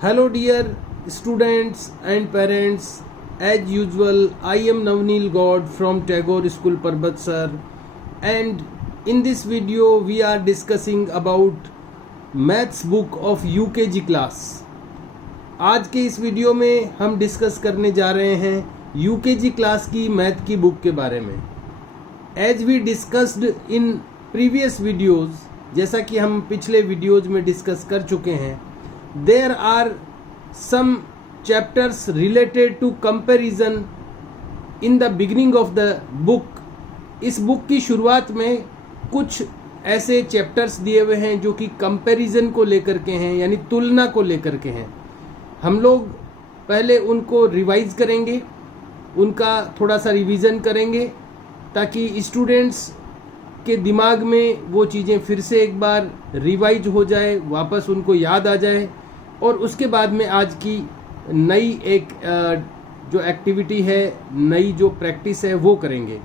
Hello dear students and parents, as usual I am Navneel God from Tagore School Parbatsar, and in this video we are discussing about maths book of UKG class. आज के इस video में हम discuss करने जा रहे हैं UKG class की मैथ की बुक के बारे में. As we discussed in previous videos, जैसा कि हम पिछले वीडियोज़ में डिस्कस कर चुके हैं, there are some chapters related to comparison in the beginning of the book. इस बुक की शुरुआत में कुछ ऐसे चैप्टर्स दिए हुए हैं जो कि कंपैरिजन को लेकर के हैं, यानी तुलना को लेकर के हैं. हम लोग पहले उनको रिवाइज करेंगे, उनका थोड़ा सा रिवीजन करेंगे ताकि स्टूडेंट्स के दिमाग में वो चीज़ें फिर से एक बार रिवाइज हो जाए, वापस उनको याद आ जाए, और उसके बाद में आज की नई एक जो एक्टिविटी है, नई जो प्रैक्टिस है वो करेंगे.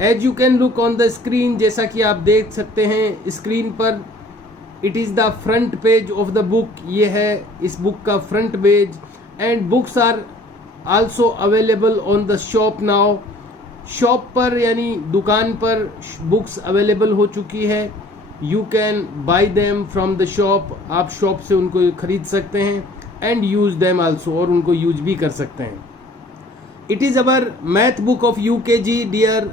As you can look on the screen, जैसा कि आप देख सकते हैं स्क्रीन पर, it is the front page of the book. ये है इस बुक का front page. And books are also available on the shop now. Shop पर यानी दुकान पर बुक्स अवेलेबल हो चुकी है. You can buy them from the shop. आप शॉप से उनको खरीद सकते हैं. एंड यूज दैम आल्सो, और उनको यूज भी कर सकते हैं. It is our math book of UKG dear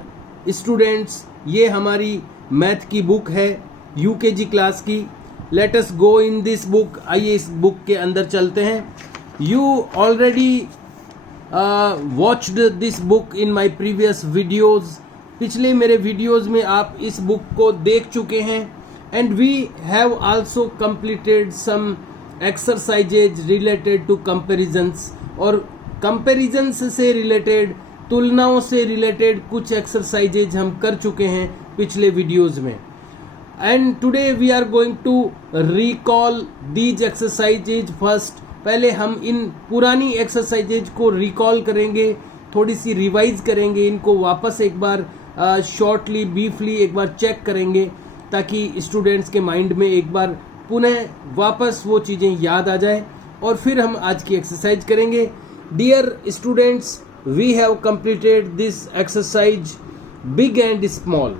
students. ये हमारी मैथ की बुक है यूकेजी क्लास की. Let us go in this book. आइए इस बुक के अंदर चलते हैं. You already watched this book in my previous videos. पिछले मेरे वीडियोज़ में आप इस बुक को देख चुके हैं. And we have also completed some exercises related to comparisons. और कंपेरिजन्स से रिलेटेड, तुलनाओं से रिलेटेड कुछ एक्सरसाइजेज हम कर चुके हैं पिछले वीडियोज़ में. And today we are going to recall these exercises first. पहले हम इन पुरानी एक्सरसाइजेज को रिकॉल करेंगे, थोड़ी सी रिवाइज करेंगे, इनको वापस एक बार शॉर्टली ब्रीफली एक बार चेक करेंगे ताकि स्टूडेंट्स के माइंड में एक बार पुनः वापस वो चीज़ें याद आ जाए, और फिर हम आज की एक्सरसाइज करेंगे. Dear students, we have completed this exercise big and small.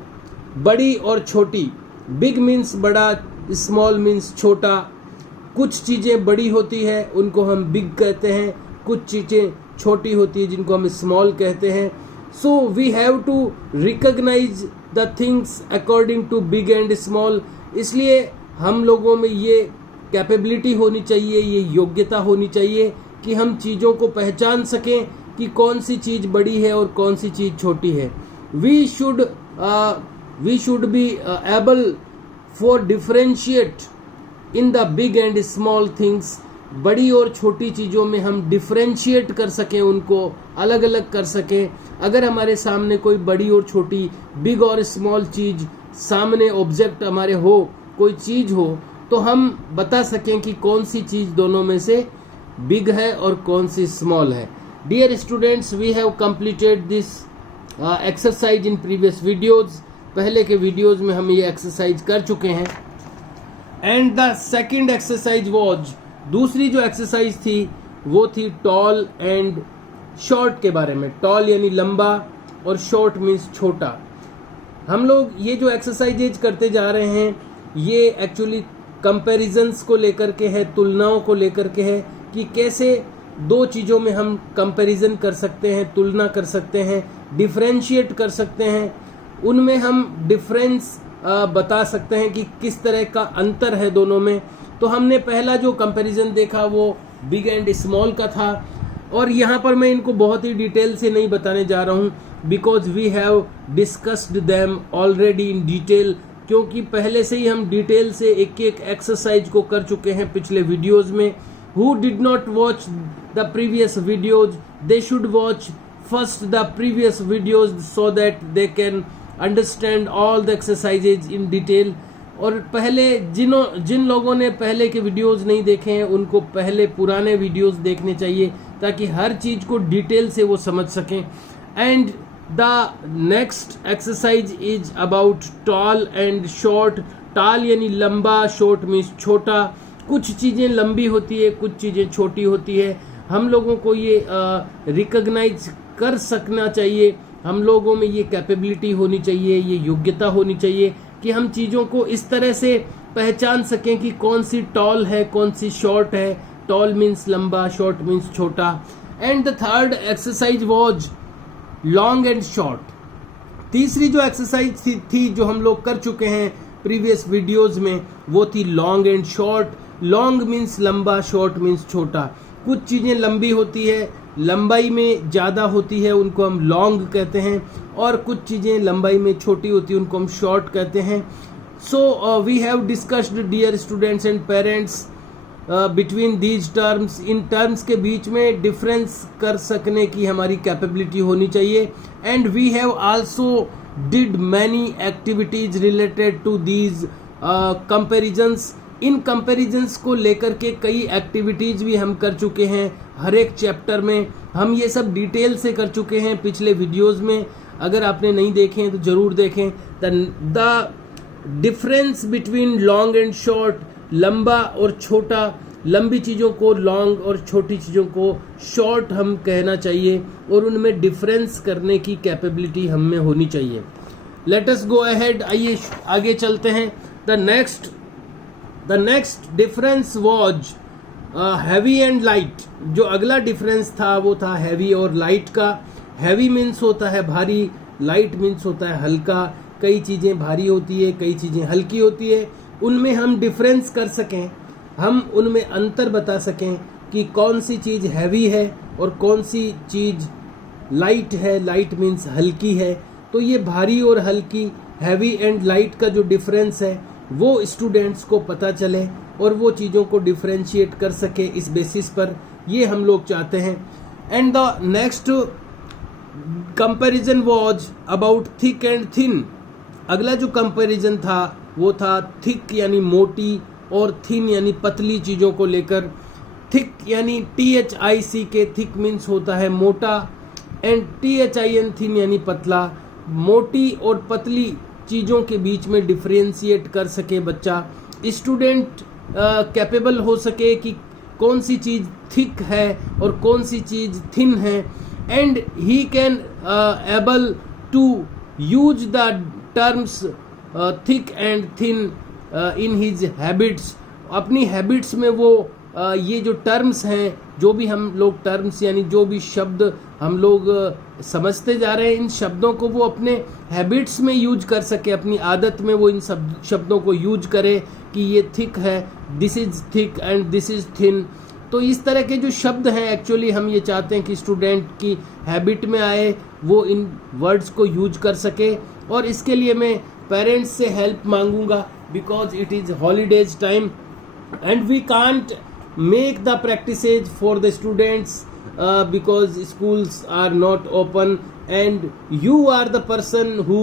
बड़ी और छोटी. बिग मीन्स बड़ा, स्मॉल मीन्स छोटा. कुछ चीज़ें बड़ी होती है उनको हम बिग कहते हैं, कुछ चीज़ें छोटी होती है जिनको हम स्मॉल कहते हैं. So we have to recognize the things according to big and small. इसलिए हम लोगों में ये कैपेबिलिटी होनी चाहिए, ये योग्यता होनी चाहिए कि हम चीज़ों को पहचान सकें कि कौन सी चीज़ बड़ी है और कौन सी चीज़ छोटी है. We should be able for differentiate in the big and small things. बड़ी और छोटी चीज़ों में हम डिफरेंशिएट कर सकें, उनको अलग अलग कर सकें. अगर हमारे सामने कोई बड़ी और छोटी, बिग और स्मॉल चीज़ सामने ऑब्जेक्ट हमारे हो, कोई चीज़ हो, तो हम बता सकें कि कौन सी चीज़ दोनों में से बिग है और कौन सी स्मॉल है. Dear students, we have completed this exercise in previous videos. पहले के वीडियोज़ में हम ये एक्सरसाइज कर चुके हैं. And the second exercise was, दूसरी जो एक्सरसाइज थी वो थी टॉल एंड शॉर्ट के बारे में. टॉल यानी लंबा और शॉर्ट मीन्स छोटा. हम लोग ये जो एक्सरसाइजेज करते जा रहे हैं ये एक्चुअली कंपैरिजंस को लेकर के है, तुलनाओं को लेकर के है कि कैसे दो चीज़ों में हम कंपैरिजन कर सकते हैं, तुलना कर सकते हैं, डिफरेंशिएट कर सकते हैं. उनमें हम डिफरेंस बता सकते हैं कि किस तरह का अंतर है दोनों में. तो हमने पहला जो कंपैरिजन देखा वो बिग एंड स्मॉल का था, और यहाँ पर मैं इनको बहुत ही डिटेल से नहीं बताने जा रहा हूँ because we have discussed them already in detail. क्योंकि पहले से ही हम डिटेल से एक एक एक्सरसाइज को कर चुके हैं पिछले वीडियोज़ में. Who did not watch the previous videos, they should watch first the previous videos so that they can understand all the exercises in detail. और पहले जिन लोगों ने पहले के वीडियोस नहीं देखे हैं उनको पहले पुराने वीडियोस देखने चाहिए ताकि हर चीज़ को डिटेल से वो समझ सकें. And the next exercise is about tall and short. Tall यानी लंबा, शॉर्ट मीन्स छोटा. कुछ चीज़ें लंबी होती है, कुछ चीज़ें छोटी होती है। हम लोगों को ये रिकॉग्नाइज कर सकना चाहिए, हम लोगों में ये कैपेबिलिटी होनी चाहिए, ये योग्यता होनी चाहिए कि हम चीज़ों को इस तरह से पहचान सकें कि कौन सी टॉल है, कौन सी शॉर्ट है। टॉल मीन्स लंबा, शॉर्ट मीन्स छोटा। And the third exercise was long and short. तीसरी जो एक्सरसाइज थी जो हम लोग कर चुके हैं प्रीवियस वीडियोस में, वो थी long and short. Long means लंबा, शॉर्ट मीन्स छोटा। कुछ चीज़ें लंबी होती है, लंबाई में ज़्यादा होती है, उनको हम लॉन्ग कहते हैं, और कुछ चीज़ें लंबाई में छोटी होती है, उनको हम शॉर्ट कहते हैं। So we have discussed dear students and parents between these terms. इन टर्म्स के बीच में डिफरेंस कर सकने की हमारी कैपेबिलिटी होनी चाहिए। And we have also did many activities related to these comparisons. इन कंपेरिजन्स को लेकर के कई एक्टिविटीज भी हम कर चुके हैं, हर एक चैप्टर में हम ये सब डिटेल से कर चुके हैं पिछले वीडियोस में। अगर आपने नहीं देखे हैं तो जरूर देखें। The difference between long and short, लंबा और छोटा, लंबी चीज़ों को लॉन्ग और छोटी चीज़ों को शॉर्ट हम कहना चाहिए, और उनमें डिफरेंस करने की कैपेबिलिटी हम में होनी चाहिए। लेट अस गो अहेड, आइए आगे चलते हैं। The next difference was heavy and light. जो अगला डिफरेंस था वो था हैवी और लाइट का। हैवी मीन्स होता है भारी, लाइट मीन्स होता है हल्का। कई चीज़ें भारी होती है, कई चीज़ें हल्की होती है, उनमें हम डिफरेंस कर सकें, हम उनमें अंतर बता सकें कि कौन सी चीज़ हैवी है और कौन सी चीज़ लाइट है। लाइट मीन्स हल्की है। तो ये भारी और हल्की, हैवी एंड लाइट का जो डिफरेंस है वो स्टूडेंट्स को पता चले और वो चीज़ों को डिफरेंशिएट कर सके। इस बेसिस पर ये हम लोग चाहते हैं। And the next comparison was about thick and thin. अगला जो कंपैरिजन था वो था थिक यानी मोटी और थिन यानी पतली चीज़ों को लेकर। थिक यानी THIC, थिक मीन्स होता है मोटा, एंड THIN थिन यानी पतला। मोटी और पतली चीज़ों के बीच में डिफरेंशिएट कर सके बच्चा, स्टूडेंट कैपेबल हो सके कि कौन सी चीज़ थिक है और कौन सी चीज़ थिन है, and he can able to use the terms thick and thin in his habits. अपनी हैबिट्स में वो ये जो टर्म्स हैं, जो भी हम लोग टर्म्स यानी जो भी शब्द हम लोग समझते जा रहे हैं, इन शब्दों को वो अपने हैबिट्स में यूज कर सके, अपनी आदत में वो इन सब शब्दों को यूज करे कि ये थिक है, this is thick and this is thin. तो इस तरह के जो शब्द हैं एक्चुअली हम ये चाहते हैं कि स्टूडेंट की हैबिट में आए, वो इन वर्ड्स को यूज कर सके। और इसके लिए मैं पेरेंट्स से हेल्प मांगूंगा, because it is holidays time and we can't make the practices for the students because schools are not open, and you are the person who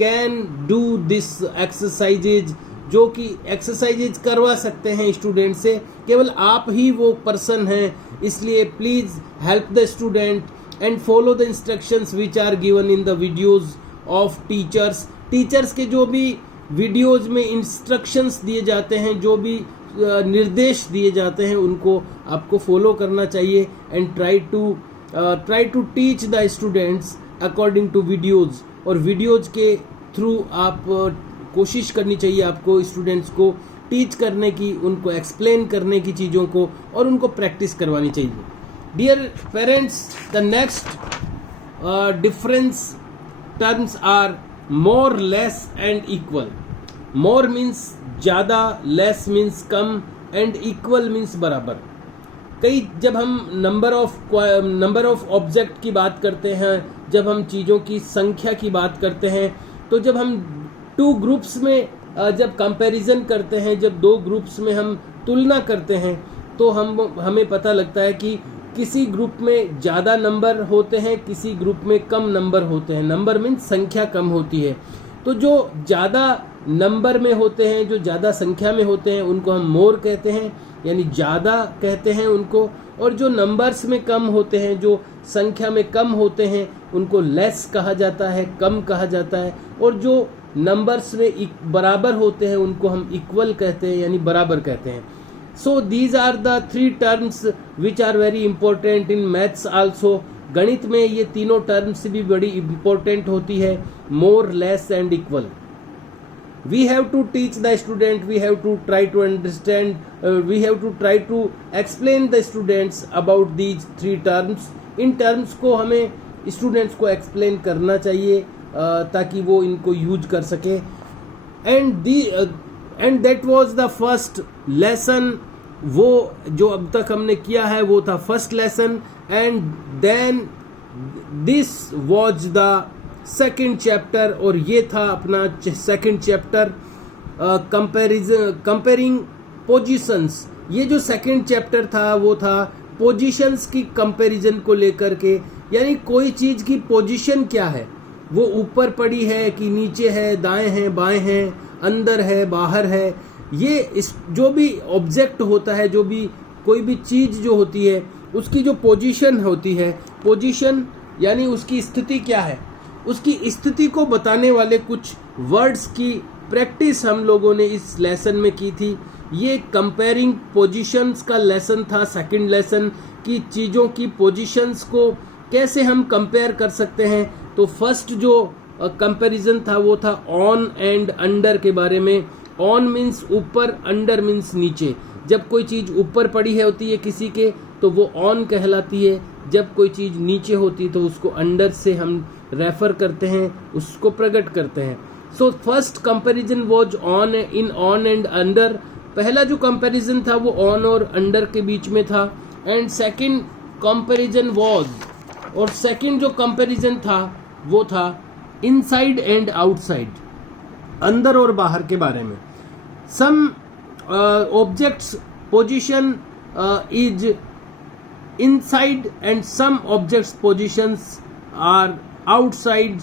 can do this exercises, जो कि exercises करवा सकते हैं student से, केवल आप ही वो person हैं। इसलिए please help the student and follow the instructions which are given in the videos of teachers. Teachers के जो भी वीडियोज में इंस्ट्रक्शंस दिए जाते हैं, जो भी निर्देश दिए जाते हैं, उनको आपको फॉलो करना चाहिए and try to teach the students according to videos. और वीडियोज़ के थ्रू आप कोशिश करनी चाहिए आपको स्टूडेंट्स को टीच करने की, उनको एक्सप्लेन करने की चीज़ों को, और उनको प्रैक्टिस करवानी चाहिए। Dear parents, the next difference terms are more, less and equal. More means ज़्यादा, लेस मीन्स कम, एंड इक्वल मीन्स बराबर। जब हम नंबर ऑफ ऑब्जेक्ट की बात करते हैं, जब हम चीज़ों की संख्या की बात करते हैं, तो जब हम टू ग्रुप्स में जब कंपैरिजन करते हैं, जब दो ग्रुप्स में हम तुलना करते हैं, तो हमें पता लगता है कि किसी ग्रुप में ज़्यादा नंबर होते हैं, किसी ग्रुप में कम नंबर होते हैं। नंबर मीन्स संख्या कम होती है। तो जो ज़्यादा नंबर में होते हैं, जो ज़्यादा संख्या में होते हैं, उनको हम मोर कहते हैं, यानी ज़्यादा कहते हैं उनको। और जो नंबर्स में कम होते हैं, जो संख्या में कम होते हैं, उनको लेस कहा जाता है, कम कहा जाता है। और जो नंबर्स में बराबर होते हैं, उनको हम इक्वल कहते हैं, यानी बराबर कहते हैं। So these are the three terms which are very important in maths also. गणित में ये तीनों टर्म्स भी बड़ी इंपॉर्टेंट होती है, more, less and equal. We have to teach the student, we have to try to understand, we have to try to explain the students about these three terms. In terms को हमें students को explain करना चाहिए ताकि वो इनको use कर सके. And that was the first lesson. वो जो अब तक हमने किया है वो था first lesson. And then this was the second chapter, और ये था अपना सेकेंड चैप्टर, कंपेयरिंग पोजीशंस. ये जो सेकेंड चैप्टर था वो था पोजीशंस की कंपैरिजन को लेकर के, यानी कोई चीज की पोजीशन क्या है, वो ऊपर पड़ी है कि नीचे है, दाएं है बाएं है, अंदर है बाहर है. ये जो भी ऑब्जेक्ट होता है, जो भी कोई भी चीज जो होती है, उसकी जो पोजीशन होती है, पोजीशन यानी उसकी स्थिति क्या है, उसकी स्थिति को बताने वाले कुछ वर्ड्स की प्रैक्टिस हम लोगों ने इस लेसन में की थी. ये कंपेयरिंग पोजीशंस का लेसन था, सेकंड लेसन, की चीज़ों की पोजीशंस को कैसे हम कंपेयर कर सकते हैं. तो फर्स्ट जो कंपैरिजन था वो था ऑन एंड अंडर के बारे में. ऑन मीन्स ऊपर, अंडर मीन्स नीचे. जब कोई चीज़ ऊपर पड़ी है होती है किसी के तो वो ऑन कहलाती है, जब कोई चीज़ नीचे होती तो उसको अंडर से हम रेफर करते हैं, उसको प्रकट करते हैं. So first comparison was on, in on and under. पहला जो कंपैरिजन था वो ऑन और अंडर के बीच में था. एंड सेकंड कंपैरिजन वाज, और सेकंड जो कंपैरिजन था वो था इनसाइड एंड आउटसाइड, अंदर और बाहर के बारे में. Some objects position is inside and some objects positions are outside.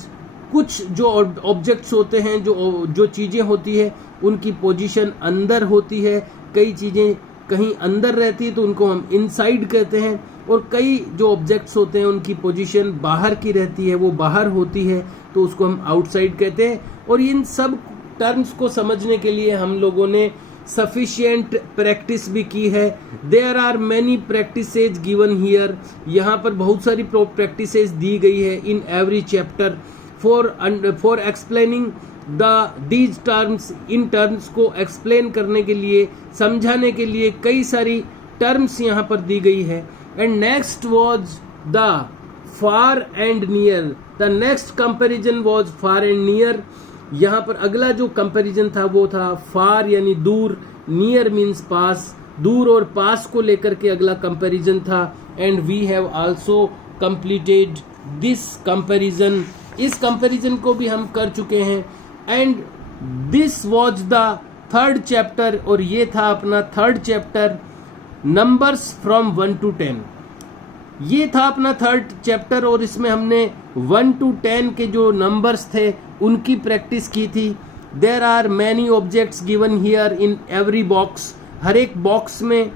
कुछ जो ऑब्जेक्ट्स होते हैं, जो चीज़ें होती है, उनकी पोजीशन अंदर होती है. कई चीज़ें कहीं अंदर रहती है तो उनको हम इनसाइड कहते हैं, और कई जो ऑब्जेक्ट्स होते हैं उनकी पोजीशन बाहर की रहती है, वो बाहर होती है तो उसको हम आउटसाइड कहते हैं. और इन सब टर्म्स को समझने के लिए हम लोगों ने सफिशिएंट प्रैक्टिस भी की है. There are many practices given here. यहाँ पर बहुत सारी प्रैक्टिसेज दी गई है in every chapter for explaining these terms. इन टर्म्स को एक्सप्लेन करने के लिए, समझाने के लिए कई सारी टर्म्स यहाँ पर दी गई है. And next was the far and near. The next comparison was far and near. यहाँ पर अगला जो कंपैरिजन था वो था फार यानी दूर, नियर मीन्स पास. दूर और पास को लेकर के अगला कंपैरिजन था. And we have also completed this comparison. इस कंपैरिजन को भी हम कर चुके हैं. And this was the third chapter, और ये था अपना third chapter, numbers from 1 to 10. ये था अपना थर्ड चैप्टर, और इसमें हमने 1 to 10 के जो नंबर्स थे उनकी प्रैक्टिस की थी. There are many objects given here in every box. हर एक बॉक्स में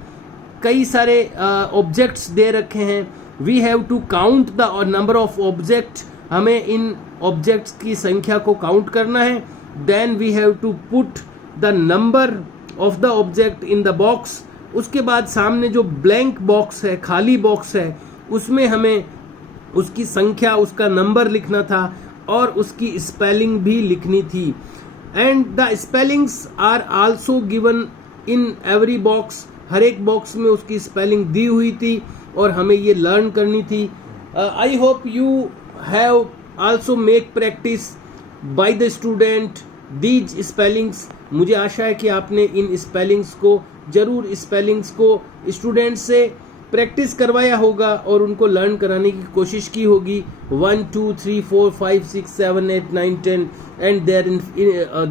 कई सारे ऑब्जेक्ट्स दे रखे हैं. We have to count the number of object. हमें इन ऑब्जेक्ट्स की संख्या को काउंट करना है. Then we have to put the number of the object in the box. उसके बाद सामने जो ब्लैंक बॉक्स है, खाली बॉक्स है, उसमें हमें उसकी संख्या, उसका नंबर लिखना था और उसकी स्पेलिंग भी लिखनी थी. And the spellings are also given in every box. हर एक बॉक्स में उसकी स्पेलिंग दी हुई थी और हमें ये लर्न करनी थी. I hope you have also make practice by the student these spellings. मुझे आशा है कि आपने इन स्पेलिंग्स को जरूर स्टूडेंट से प्रैक्टिस करवाया होगा और उनको लर्न कराने की कोशिश की होगी. 1 2 3 4 5 6 7 8 9 10 एंड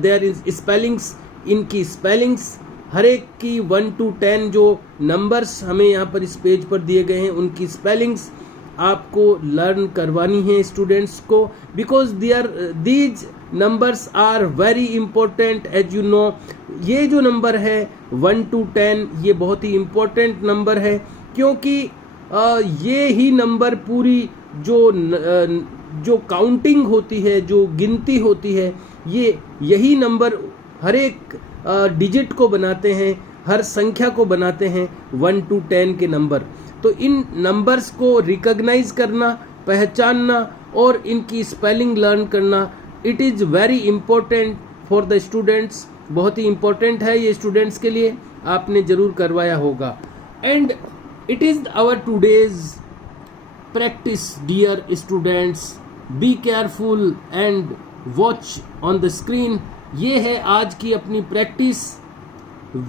देयर इज स्पेलिंग्स. इनकी स्पेलिंग्स हर एक की 1 to 10 जो नंबर्स हमें यहाँ पर इस पेज पर दिए गए हैं उनकी स्पेलिंग्स आपको लर्न करवानी है स्टूडेंट्स को. Because these numbers are very important as you know. ये जो नंबर है 1 to 10 ये बहुत ही इम्पोर्टेंट नंबर है, क्योंकि ये ही नंबर पूरी जो काउंटिंग होती है, जो गिनती होती है, यही नंबर हर एक डिजिट को बनाते हैं. हर संख्या को बनाते हैं 1 to 10 के नंबर। तो इन नंबर्स को रिकॉग्नाइज करना, पहचानना और इनकी स्पेलिंग लर्न करना, it is very important for the students. बहुत ही इम्पोर्टेंट है ये स्टूडेंट्स के लिए, आपने ज़रूर करवाया होगा। And it is our today's practice dear students, be careful and watch on the screen. ये है आज की अपनी practice.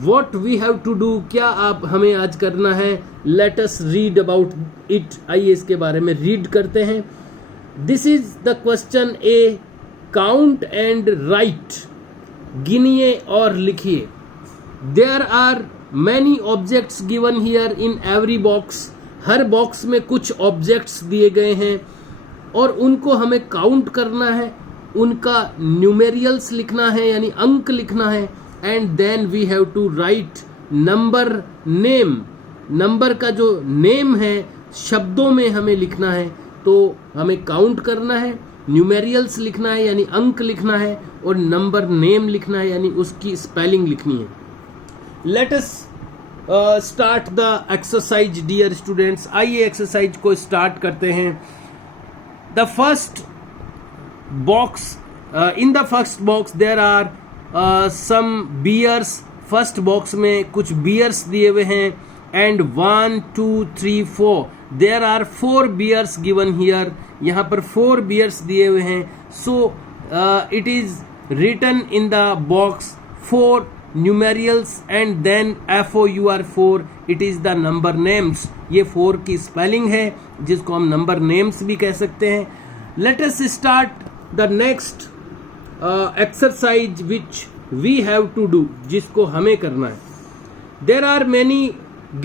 What we have to do, क्या आप हमें आज करना है। Let us read about it, आइए इसके बारे में रीड करते हैं। This is the question A, count and write, गिनिए और लिखिए। There are many objects given here in every box, हर बॉक्स में कुछ ऑब्जेक्ट्स दिए गए हैं और उनको हमें काउंट करना है, उनका न्यूमेरियल्स लिखना है यानी अंक लिखना है। And then we have to write number name, number का जो नेम है शब्दों में हमें लिखना है। तो हमें काउंट करना है, न्यूमेरियल्स लिखना है यानी अंक लिखना है और नंबर नेम लिखना है यानी उसकी स्पेलिंग लिखनी है। Let us start the exercise dear students, आइए एक्सरसाइज को स्टार्ट करते हैं। The first box, in the first box there are some beers, first box में कुछ बियर्स दिए हुए हैं। And 1 2 3 4 there are 4 beers given here, यहाँ पर 4 बियर्स दिए हुए हैं। So it is written in the box 4 numerals and then FOUR4, it is the number names. ये 4 की स्पेलिंग है जिसको हम नंबर नेम्स भी कह सकते हैं। Late us start the next exercise which we have to do, जिसको हमें करना है। there are many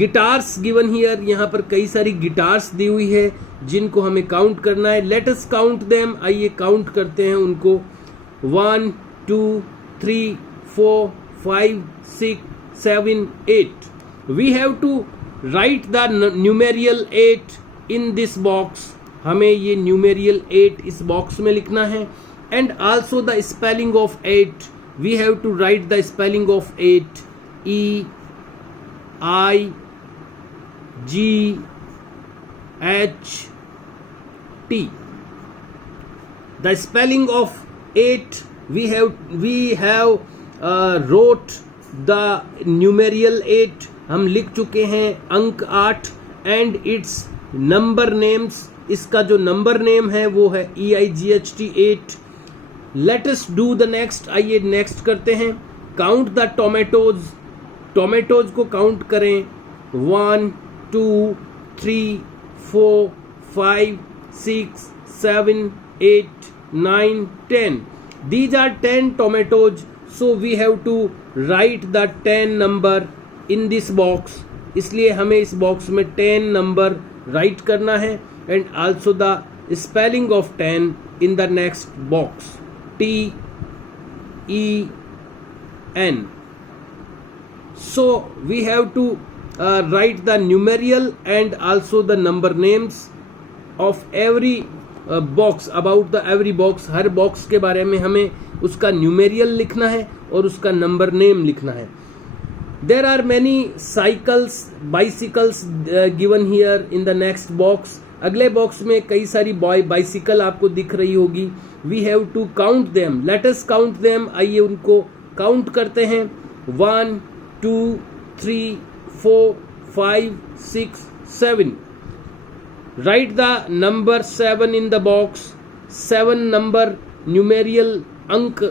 guitars given here, यहाँ पर कई सारी गिटार्स दी हुई है जिनको हमें काउंट करना है। let us count them, आइए काउंट करते हैं उनको। 1 2 3 4 5 6 7 8 we have to write the numeral 8 in this box, हमें ये न्यूमेरियल 8 इस बॉक्स में लिखना है। And also the spelling of 8, we have to write the spelling of 8, EIGHT। The spelling of 8 we have wrote the numeral 8, हम लिख चुके हैं अंक 8। एंड इट्स नंबर नेम्स, इसका जो नंबर नेम है वो है EIGHT 8। Let us do the next, आइए नेक्स्ट करते हैं। काउंट द टोमेटोज, टोमेटोज को काउंट करें। 1 2 3 4 5 6 7 8 9 10, these are 10 tomatoes, so we have to write the 10 number in this box, इसलिए हमें इस बॉक्स में 10 नंबर राइट करना है। and also the spelling of 10 in the next box, TEN. So we have to write the numeral and also the number names of every box, about the every box, her box के बारे में हमें उसका न्यूमेरियल लिखना है और उसका number name लिखना है। There are many bicycles given here in the next box, अगले बॉक्स में कई सारी बाइसिकल आपको दिख रही होगी। We have to count them, let us count them, आइए उनको काउंट करते हैं। 1 2 3 4 5 6 7, write the number 7 in the box, 7 number numeral अंक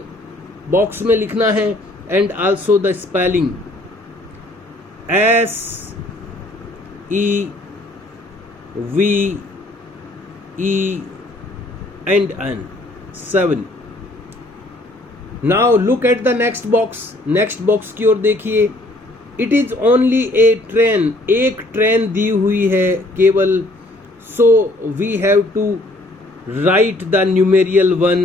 बॉक्स में लिखना है। And also the spelling SEVEN, 7। Now look at the next box, next box की ओर देखिए। It is only a train, एक ट्रेन दी हुई है केवल। So we have to write the numeral 1,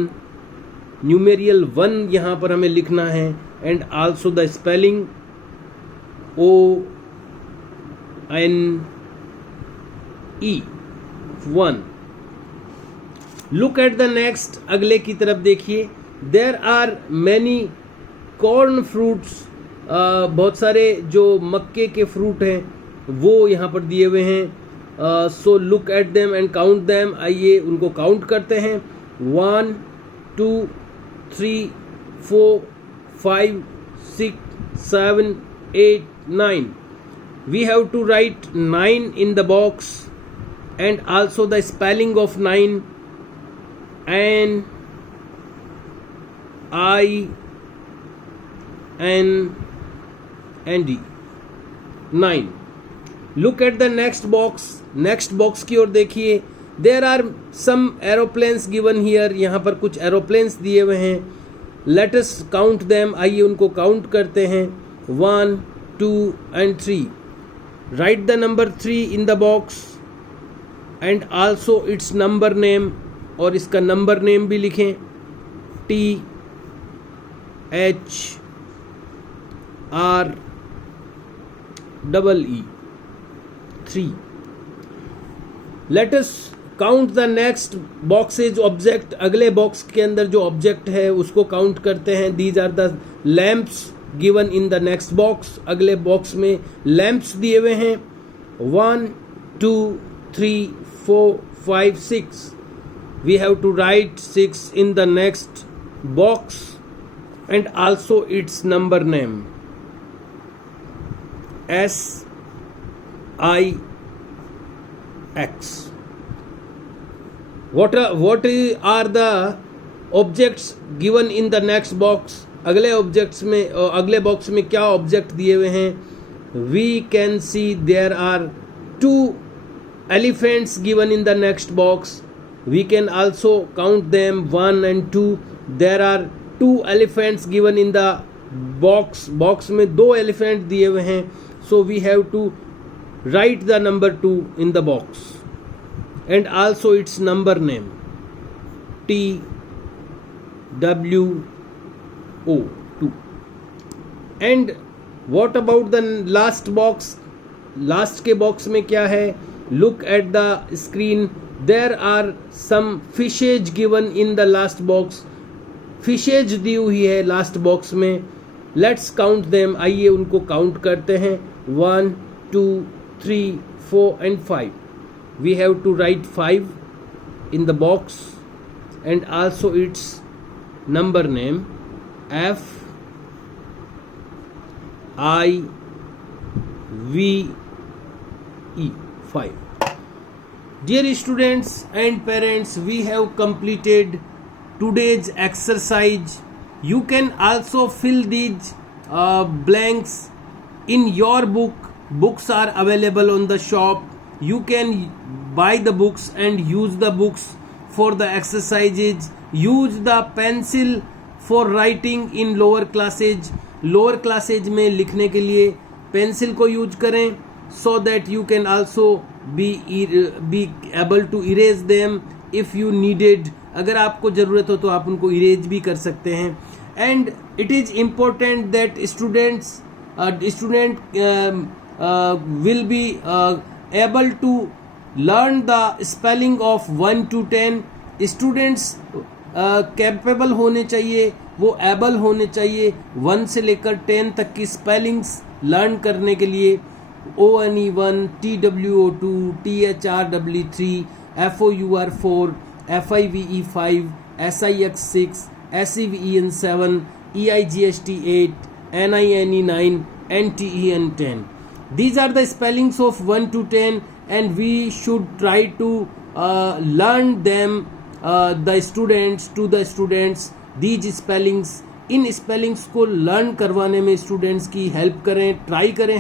numeral 1 यहाँ पर हमें लिखना है। And also the spelling ONE, 1। Look at the next, अगले की तरफ देखिए। There are many corn fruits बहुत सारे जो मक्के के फ्रूट हैं वो यहाँ पर दिए हुए हैं. So look at them and count them. आइए उनको काउंट करते हैं. 1 2 3 4 5 6 7 8 9. We have to write 9 in the box and also the spelling of 9. N I N N D 9. Look at the next box. Next box की ओर देखिए. There are some aeroplanes given here. यहाँ पर कुछ aeroplanes दिए हुए हैं. Let us count them. आइए उनको काउंट करते हैं. 1 2 and 3. Write the number 3 in the box and also its number name. और इसका नंबर नेम भी लिखें. T H R E 3. Let us count the next boxes object. अगले बॉक्स के अंदर जो ऑब्जेक्ट है उसको काउंट करते हैं. These are the lamps given in the next box. अगले बॉक्स में लैंप्स दिए हुए हैं. 1 2 3 4 5 6. We have to write 6 in the next box and also its number name. S I X. What are the objects given in the next box? अगले objects में अगले box में क्या ऑब्जेक्ट दिए हुए हैं. We can see there are 2 elephants given in the next box. We can also count them 1 and 2. There are 2 elephants given in the box. Box में 2 elephant दिए हुए हैं. So we have to write the number 2 in the box and also its number name. T W O 2. And what about the last box? Last के box में क्या है. Look at the screen. There are some fishes given in the last box. Fishes दी हुई है last box में. Let's count them. आइए उनको count करते हैं. 1 2 3 4 and 5. We have to write 5 in the box and also its number name. F I V E 5. Dear students and parents, we have completed today's exercise. You can also fill these blanks in your book. Books are available on the shop. You can buy the books and use the books for the exercises. Use the pencil for writing in lower classes. Lower classes में लिखने के लिए pencil को use करें. So that you can also be able to erase them if you needed. अगर आपको ज़रूरत हो तो आप उनको इरेज भी कर सकते हैं. And it is important that student will be able to learn the spelling of 1 to 10. Students capable होने चाहिए, वो एबल होने चाहिए 1 से लेकर 10 तक की स्पेलिंग्स लर्न करने के लिए. ONE1, TWO2, THRW3, FOUR4, FIVE5, SIX6, SEVEN7, EIGST8, NINE9, NTEN10. These are the spellings of 1 to 10 and we should try to learn them the students these spellings. In spellings को learn करवाने में students की help करें, try करें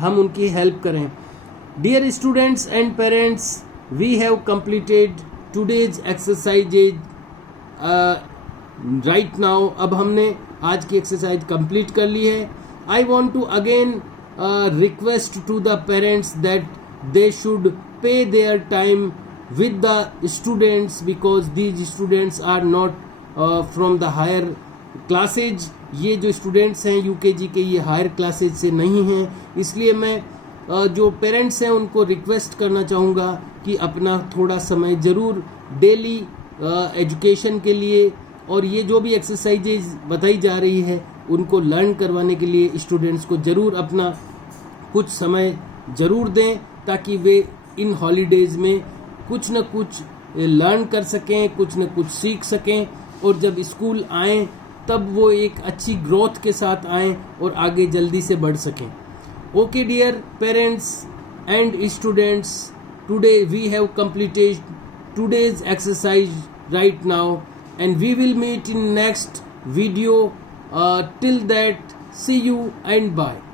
हम उनकी help करें. Dear students and parents, we have completed today's exercises right now. अब हमने आज की एक्सरसाइज कंप्लीट कर ली है. I want to again request to the parents that they should pay their time with the students because these students are not from the higher classes. ये जो students हैं यूकेजी के ये हायर क्लासेज से नहीं हैं. इसलिए मैं जो पेरेंट्स हैं उनको रिक्वेस्ट करना चाहूँगा कि अपना थोड़ा समय ज़रूर डेली एजुकेशन के लिए और ये जो भी एक्सरसाइजेज बताई जा रही है उनको लर्न करवाने के लिए स्टूडेंट्स को ज़रूर अपना कुछ समय ज़रूर दें, ताकि वे इन हॉलीडेज़ में कुछ न कुछ लर्न कर सकें, कुछ न कुछ सीख सकें, और जब स्कूल आएँ तब वो एक अच्छी ग्रोथ के साथ आएँ और आगे जल्दी से बढ़ सकें. Okay, dear parents and students, today we have completed today's exercise right now, and we will meet in next video. Till that, see you and bye.